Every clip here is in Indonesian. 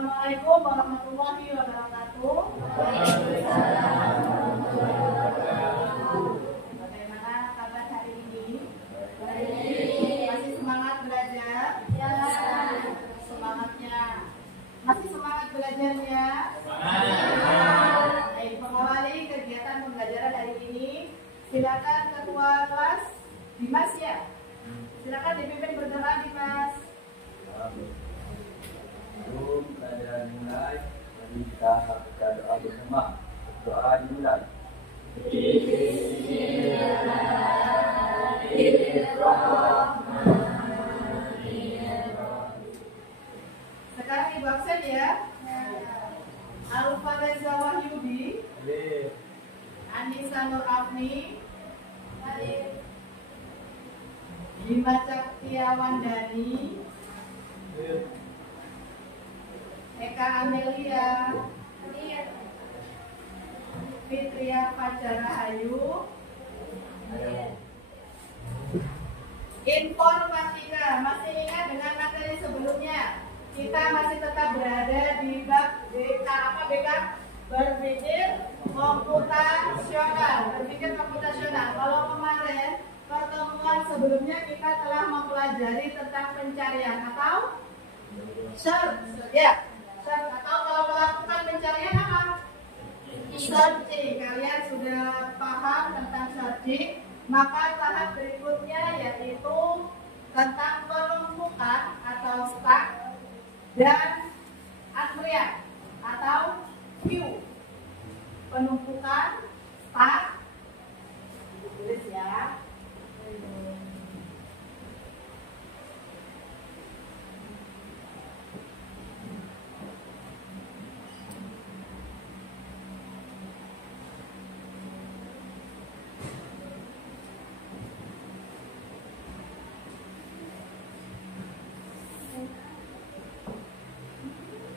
Assalamualaikum warahmatullahi wabarakatuh. Bagaimana kabar hari ini? Masih semangat belajar? Ya. Semangatnya. Masih semangat belajarnya? Baik, mengawali kegiatan pembelajaran hari ini, silakan ketua kelas Dimas ya. Silakan dipimpin berdoa Dimas. Sebelum pelajaran dimulai, mari kita lakukan doa bersama. Doa dimulai. Sekarang ibu absen ya. Alfa Reza Wahyudi, Anissa Nur Afni, Bima Caktia Wandani, Eka Amelia, Fitria Fajar Rahayu. Informatika, masih ingat dengan materi sebelumnya? Kita masih tetap berada di bab BK apa BK? Berpikir komputasional. Berpikir komputasional. Kalau kemarin pertemuan sebelumnya kita telah mempelajari tentang pencarian atau search, ya. Search atau kalau melakukan pencarian apa? Searching. Kalian sudah paham tentang searching. Maka tahap berikutnya yaitu tentang penumpukan atau stack dan antrian atau queue. Penumpukan, stack, tulis ya.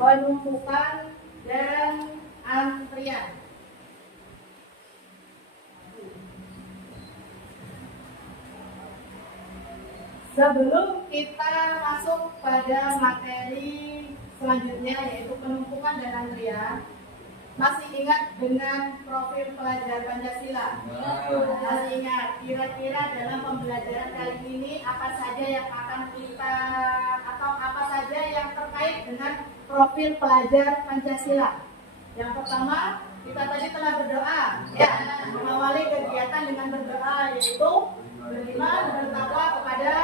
Penumpukan dan antrian. Sebelum kita masuk pada materi selanjutnya yaitu penumpukan dan antrian, masih ingat dengan profil pelajar Pancasila? Masih ingat kira-kira dalam pembelajaran kali ini apa saja yang akan kita atau apa saja yang terkait dengan profil pelajar Pancasila? Yang pertama, kita tadi telah berdoa, ya, mengawali kegiatan dengan berdoa yaitu beriman, bertakwa kepada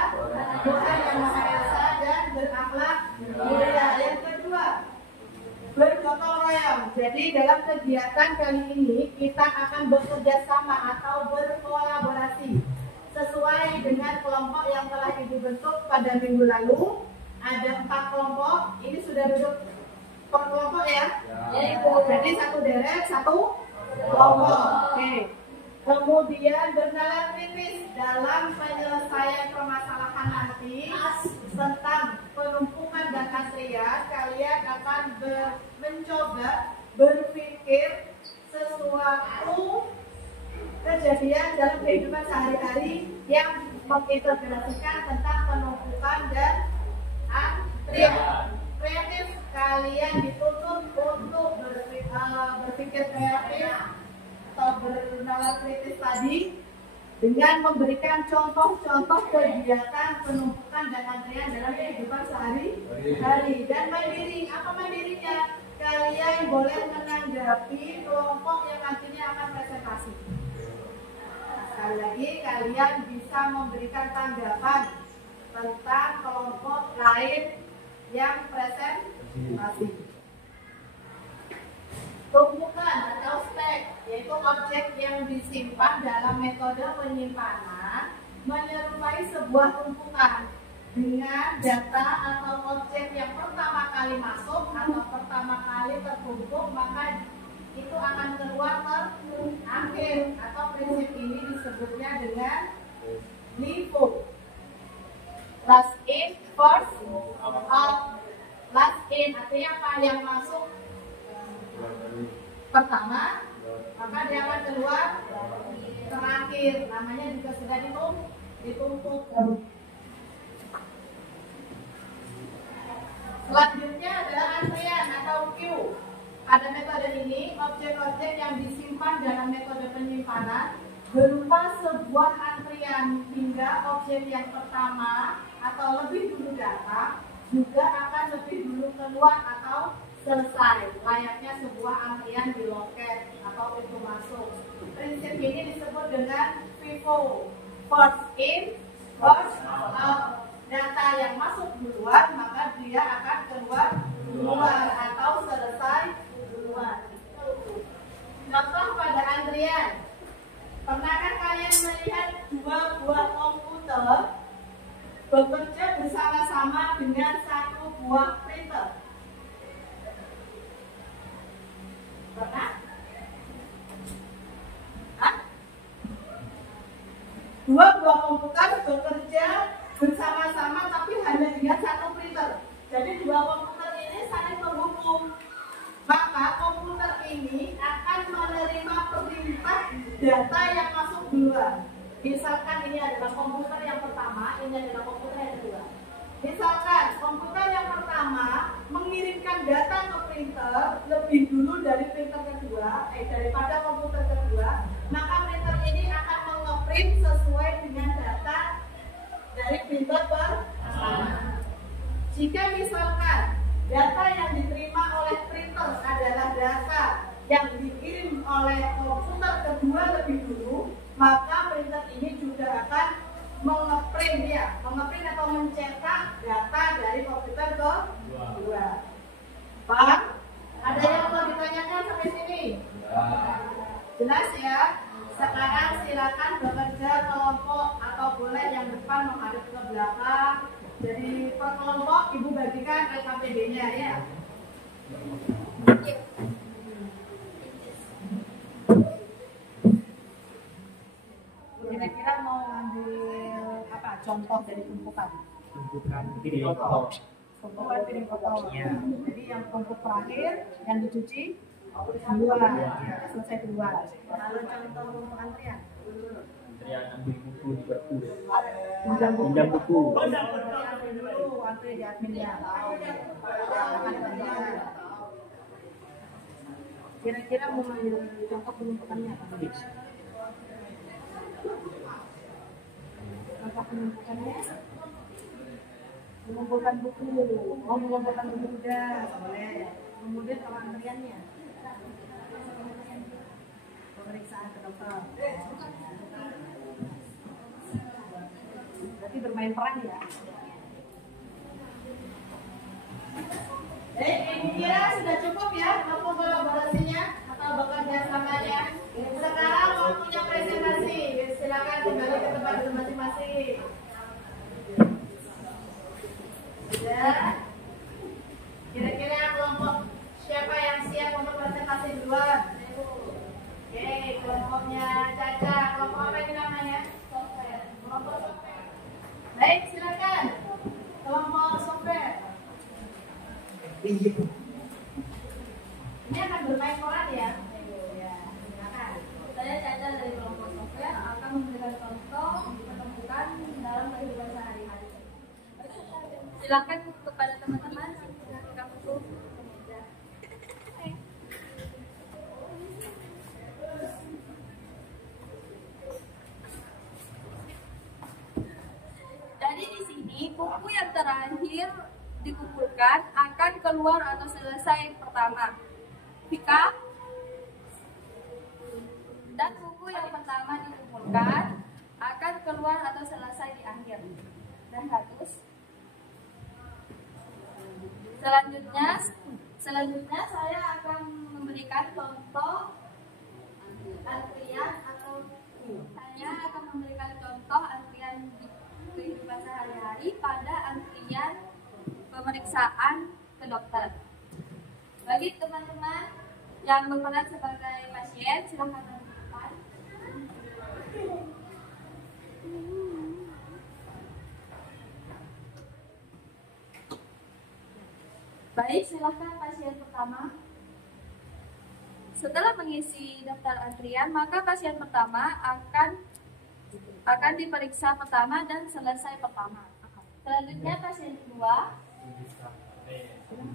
Tuhan yang Maha Esa dan berakhlak mulia. Yang kedua, bergotong royong. Jadi dalam kegiatan kali ini kita akan bekerja sama atau berkolaborasi sesuai dengan kelompok yang telah dibentuk pada minggu lalu. Ada 4 kelompok. Ini sudah duduk per kelompok ya. Jadi satu deret, satu kelompok. Oke. Kemudian bernalar kritis dalam penyelesaian permasalahan nanti tentang penumpukan dan antrian. Kalian akan mencoba berpikir sesuatu kejadian dalam kehidupan sehari-hari yang mengintegrasikan tentang penumpukan dan antrian. Kreatif, kalian dituntut untuk berpikir kreatif atau bernalar kritis tadi dengan memberikan contoh-contoh kegiatan penumpukan dan antrian dalam kehidupan sehari-hari. Dan mandiri, apa mandirinya? Kalian boleh menanggapi kelompok yang nantinya akan presentasi. Sekali lagi, kalian bisa memberikan tanggapan tentang kelompok lain yang presentasi. Tumpukan atau stack yaitu objek yang disimpan dalam metode penyimpanan menyerupai sebuah tumpukan dengan data atau objek yang pertama kali masuk atau pertama kali tertumpuk, maka itu akan keluar terakhir atau prinsip ini disebutnya dengan LIFO. Last in, first out. Last in artinya apa? Yang masuk pertama, maka dia akan keluar terakhir. Namanya juga sudah ditumpuk. Selanjutnya adalah antrian. Pada metode ini, objek-objek yang disimpan dalam metode penyimpanan berupa sebuah antrian hingga objek yang pertama atau lebih dulu datang juga akan lebih dulu keluar atau selesai, layaknya sebuah antrian di loket atau pintu masuk. Prinsip ini disebut dengan FIFO, first in, first out. Data yang masuk duluan maka dia akan keluar duluan atau selesai duluan. Contoh pada antrian. Pernahkah kalian melihat dua buah komputer bekerja bersama-sama dengan satu buah printer? Pernah? Hah? Dua buah komputer bekerja bersama-sama tapi hanya dengan satu printer. Jadi dua komputer ini saling terhubung. Maka komputer ini akan menerima perintah data yang masuk duluan. Misalkan ini adalah komputer yang pertama, ini adalah komputer yang kedua. Misalkan komputer yang pertama mengirimkan data ke printer lebih dulu dari printer kedua, daripada komputer kedua, maka printer ini akan mengeprint sesuai dengan data dari printer pertama. Jika misalkan data yang diterima oleh printer adalah data yang dikirim oleh komputer kedua lebih dulu, maka printer ini juga akan mengeprint atau mencetak data dari komputer kedua. Paham? Ada yang mau ditanyakan sampai sini? Jelas ya? Sekarang silakan bekerja kelompok atau boleh yang depan menghadap ke belakang. Jadi per kelompok ibu bagikan SKPD-nya ya. Kira-kira mau ambil apa? Contoh dari tumpukan. Tumpukan piring kotor. Tumpukan piring kotor. Ya. Jadi yang tumpuk terakhir yang dicuci dua, selesai dua. Lalu contoh untuk antrian. Antrian ambil buku di perpus. Pinjam buku. Antri di adminnya. Kira-kira mau ambil contoh penumpukannya apa? Contoh penumpukannya mengumpulkan buku, mengumpulkan buku juga boleh. Kemudian kalau antriannya pemeriksaan ke dokter. Berarti bermain peran ya. Kira sudah cukup ya untuk kolaborasinya atau bekerja samanya. Sekarang waktunya presentasi. Silakan kembali ke tempat masing-masing. Sudah. Kira-kira kelompok siapa yang siap untuk presentasi duluan? Oke, kelompoknya Caca. Kelompok apa ini namanya? Software. Kelompok software. Baik, silakan. Kelompok software. Ini akan bermain peran ya. Silakan. Saya Caca dari kelompok software akan memberikan contoh menemukan dalam kehidupan sehari-hari. Silakan kepada teman-teman silakan buku ke meja. Jadi di sini buku yang terakhir dikumpulkan akan keluar atau selesai pertama. Vika. Dan buku yang pertama dikumpulkan akan keluar atau selesai di akhir. Dan Gatus. Selanjutnya saya akan memberikan contoh antrian di kehidupan sehari-hari pada antrian pemeriksaan ke dokter. Bagi teman-teman yang berperan sebagai pasien, silakan lanjutkan. Baik, silakan pasien pertama. Setelah mengisi daftar antrian, maka pasien pertama akan diperiksa pertama dan selesai pertama. Selanjutnya pasien kedua.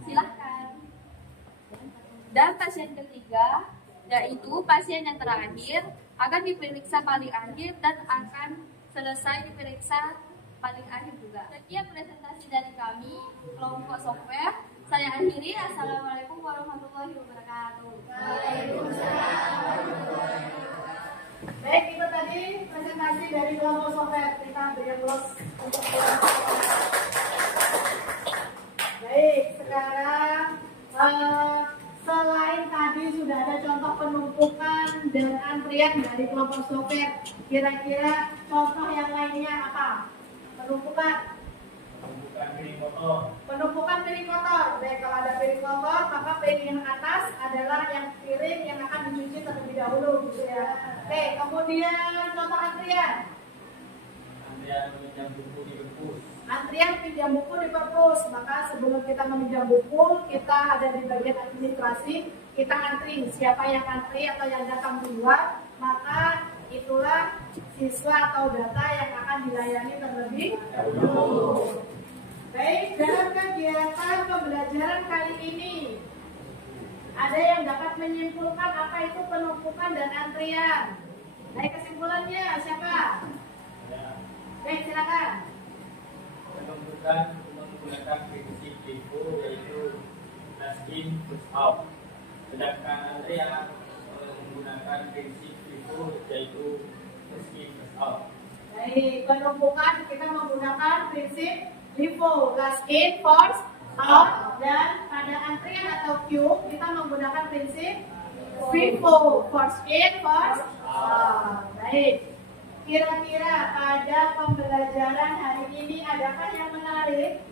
Silakan. Dan pasien ketiga, yaitu pasien yang terakhir, akan diperiksa paling akhir dan akan selesai diperiksa paling akhir juga. Sekian presentasi dari kami, kelompok software. Saya akhiri. Assalamualaikum warahmatullahi wabarakatuh. Baik, itu tadi presentasi dari kelompok software. Kita beri close untuk baik, sekarang selain tadi sudah ada contoh penumpukan dan antrian dari kelompok software, kira-kira contoh yang lainnya apa? Penumpukan piring kotor. Baik, kalau ada piring kotor, maka piring yang atas adalah yang piring yang akan dicuci terlebih dahulu, gitu ya. Oke, kemudian contoh antrian. Antrian pinjam buku di perpus. Maka sebelum kita meminjam buku, kita ada di bagian administrasi, kita antri. Siapa yang antri atau yang datang duluan, maka itulah siswa atau data yang akan dilayani terlebih dahulu. Baik, dalam kegiatan pembelajaran kali ini, ada yang dapat menyimpulkan apa itu penumpukan dan antrian? Baik, kesimpulannya siapa? Baik, silakan. Penumpukan menggunakan prinsip LIFO, yaitu last in first out. Sedangkan antrian menggunakan prinsip FIFO, yaitu first in first out. Baik, penumpukan kita menggunakan prinsip LIFO, last in first out, dan pada antrian atau queue kita menggunakan prinsip FIFO, first in first out. Baik. Kira-kira pada pembelajaran hari ini adakah yang menarik?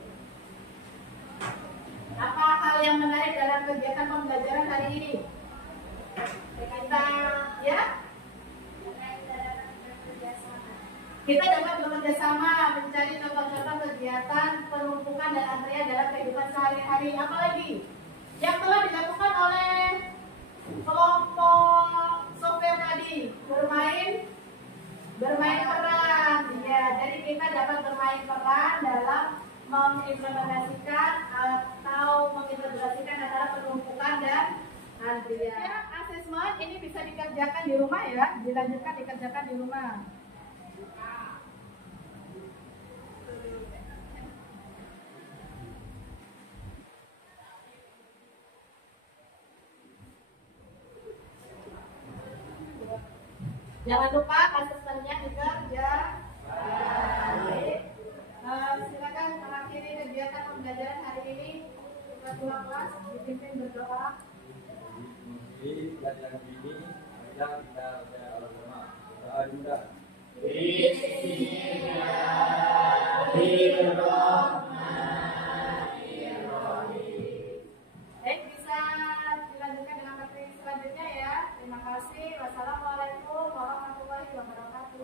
Apa hal yang menarik dalam kegiatan pembelajaran hari ini? Kita ya? Kita dapat bekerja sama mencari contoh-contoh kegiatan penumpukan dan antrian dalam kehidupan sehari-hari. Apalagi yang telah dilakukan oleh kelompok software tadi, bermain peran, ya. Jadi kita dapat bermain peran dalam mengimplementasikan antara penumpukan dan antrian. Ya, asesmen ini bisa dikerjakan di rumah ya, dilanjutkan dikerjakan di rumah. Jangan lupa asesmennya dikerjakan. Silakan mengakhiri kegiatan pembelajaran hari ini. Ketua kelas dipimpin berdoa. Di pelajaran ini, marilah kita baca bersama. Doa juga. Baik, bisa dilanjutkan dengan materi selanjutnya ya. Terima kasih. Wassalamualaikum warahmatullahi wabarakatuh.